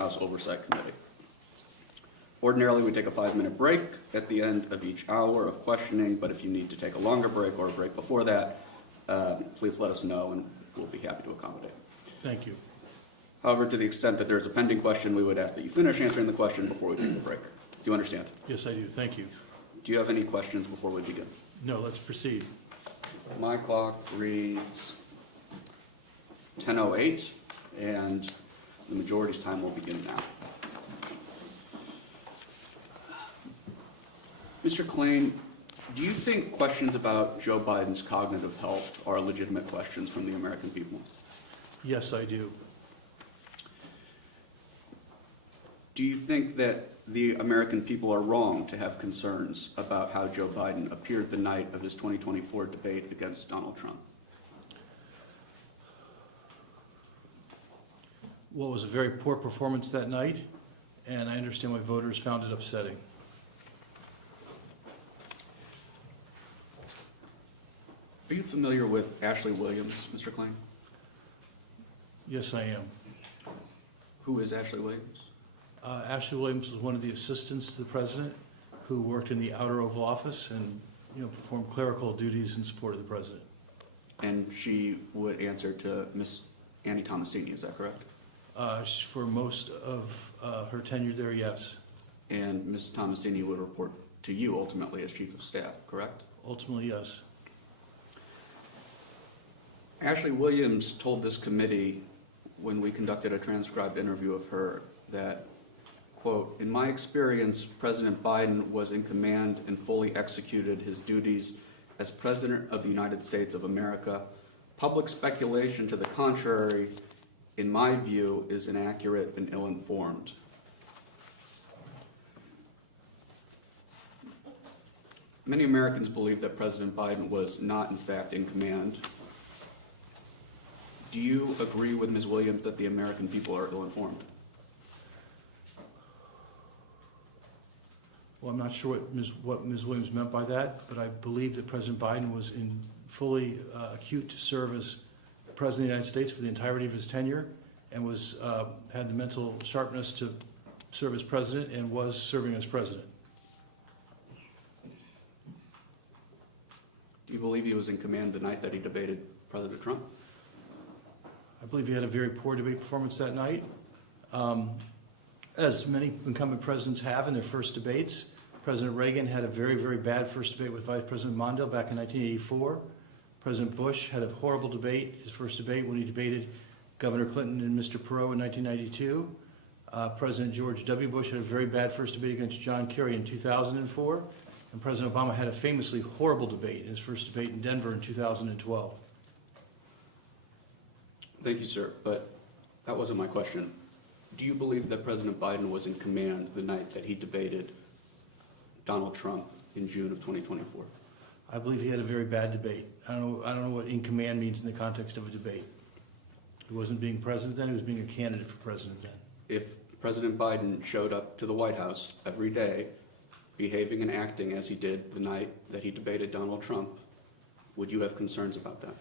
House Oversight Committee. Ordinarily, we take a 5-minute break at the end of each hour of questioning, but if you need to take a longer break or a break before that, please let us know and we'll be happy to accommodate. Thank you. However, to the extent that there's a pending question, we would ask that you finish answering the question before we take the break. Do you understand? Yes, I do. Thank you. Do you have any questions before we begin? No, let's proceed. My clock reads 10:08, and the majority's time will begin now. Mr. Klain, do you think questions about Joe Biden's cognitive health are legitimate questions from the American people? Yes, I do. Do you think that the American people are wrong to have concerns about how Joe Biden appeared the night of his 2024 debate against Donald Trump? Well, it was a very poor performance that night, and I understand why voters found it upsetting. Are you familiar with Ashley Williams, Mr. Klain? Yes, I am. Who is Ashley Williams? Ashley Williams was one of the assistants to the president who worked in the outer Oval Office and performed clerical duties in support of the president. And she would answer to Miss Annie Tomasini, is that correct? For most of her tenure there, yes. And Ms. Tomasini would report to you ultimately as chief of staff, correct? Ultimately, yes. Ashley Williams told this committee when we conducted a transcribed interview of her that, quote, "In my experience, President Biden was in command and fully executed his duties as President of the United States of America. Public speculation to the contrary, in my view, is inaccurate and ill-informed." Many Americans believe that President Biden was not, in fact, in command. Do you agree with Ms. Williams that the American people are ill-informed? Well, I'm not sure what Ms. Williams meant by that, but I believe that President Biden was in fully acute to serve as President of the United States for the entirety of his tenure, and had the mental sharpness to serve as president and was serving as president. Do you believe he was in command the night that he debated President Trump? I believe he had a very poor debate performance that night. As many incumbent presidents have in their first debates, President Reagan had a very, very bad first debate with Vice President Mondale back in 1984. President Bush had a horrible debate, his first debate, when he debated Governor Clinton and Mr. Perot in 1992. President George W. Bush had a very bad first debate against John Kerry in 2004. And President Obama had a famously horrible debate in his first debate in Denver in 2012. Thank you, sir, but that wasn't my question. Do you believe that President Biden was in command the night that he debated Donald Trump in June of 2024? I believe he had a very bad debate. I don't know what in command means in the context of a debate. He wasn't being president then, he was being a candidate for president then. If President Biden showed up to the White House every day, behaving and acting as he did the night that he debated Donald Trump, would you have concerns about that?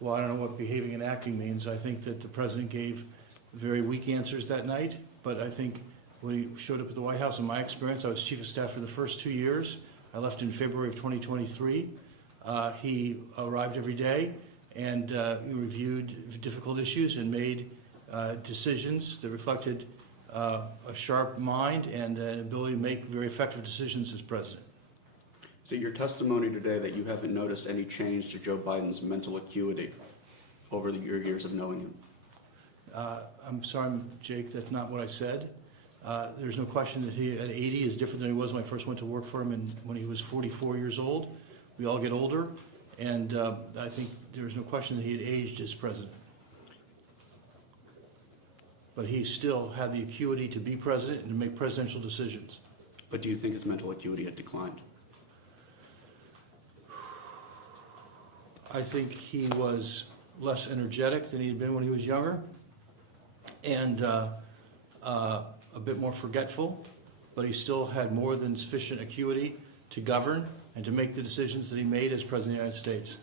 Well, I don't know what behaving and acting means. I think that the president gave very weak answers that night, but I think when he showed up at the White House, in my experience, I was chief of staff for the first 2 years. I left in February of 2023. He arrived every day and reviewed difficult issues and made decisions that reflected a sharp mind and an ability to make very effective decisions as president. So your testimony today that you haven't noticed any change to Joe Biden's mental acuity over your years of knowing him? I'm sorry, Jake, that's not what I said. There's no question that he at 80 is different than he was when I first went to work for him when he was 44 years old. We all get older, and I think there's no question that he had aged as president. But he still had the acuity to be president and to make presidential decisions. But do you think his mental acuity had declined? I think he was less energetic than he had been when he was younger, and a bit more forgetful, but he still had more than sufficient acuity to govern and to make the decisions that he made as President of the United States.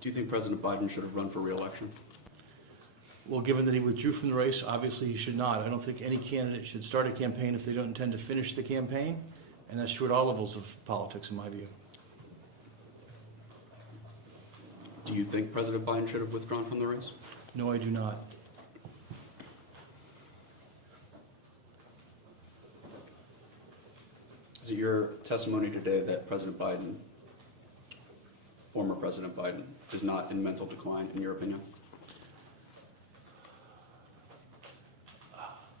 Do you think President Biden should have run for re-election? Well, given that he withdrew from the race, obviously he should not. I don't think any candidate should start a campaign if they don't intend to finish the campaign, and that's true at all levels of politics, in my view. Do you think President Biden should have withdrawn from the race? No, I do not. Is it your testimony today that President Biden, former President Biden, is not in mental decline, in your opinion?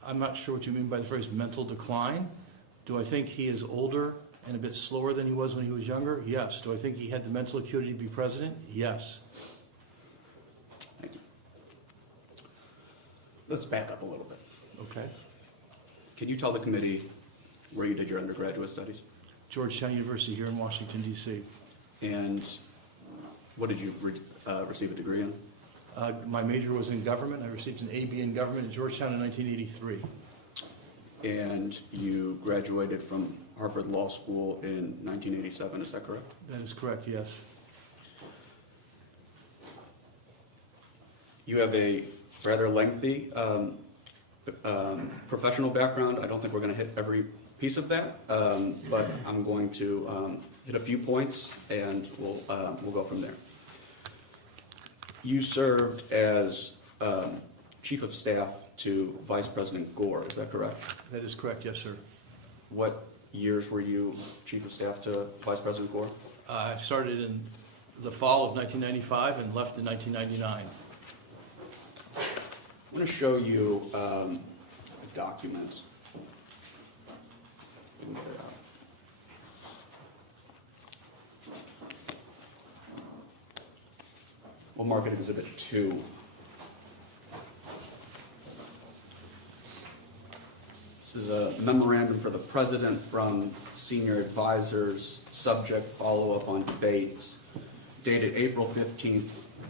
I'm not sure what you mean by the phrase mental decline. Do I think he is older and a bit slower than he was when he was younger? Yes. Do I think he had the mental acuity to be president? Yes. Thank you. Let's back up a little bit. Okay. Can you tell the committee where you did your undergraduate studies? Georgetown University here in Washington, D.C. And what did you receive a degree in? My major was in government. I received an AB in government at Georgetown in 1983. And you graduated from Harvard Law School in 1987, is that correct? That is correct, yes. You have a rather lengthy professional background. I don't think we're going to hit every piece of that, but I'm going to hit a few points, and we'll go from there. You served as Chief of Staff to Vice President Gore, is that correct? That is correct, yes, sir. What years were you Chief of Staff to Vice President Gore? I started in the fall of 1995 and left in 1999. I'm going to show you a document. We'll mark it Exhibit 2. This is a memorandum for the President from senior advisors, subject follow-up on debates, dated April 15th,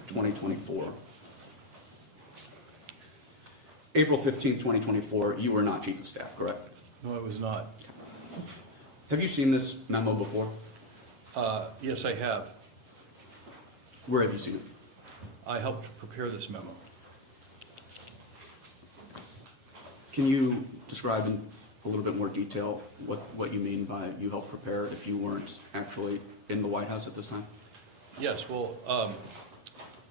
2024. April 15th, 2024, you were not Chief of Staff, correct? No, I was not. Have you seen this memo before? Yes, I have. Where have you seen it? I helped prepare this memo. Can you describe in a little bit more detail what you mean by you helped prepare if you weren't actually in the White House at this time? Yes, well,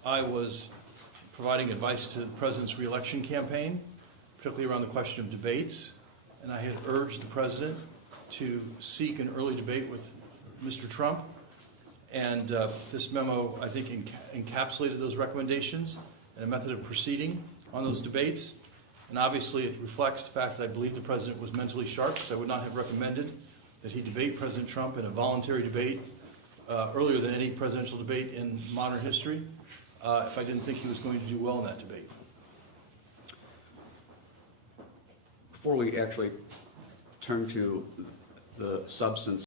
I was providing advice to the President's reelection campaign, particularly around the question of debates, and I had urged the President to seek an early debate with Mr. Trump, and this memo, I think, encapsulated those recommendations and a method of proceeding on those debates. And obviously it reflects the fact that I believe the President was mentally sharp, because I would not have recommended that he debate President Trump in a voluntary debate earlier than any presidential debate in modern history if I didn't think he was going to do well in that debate. Before we actually turn to the substance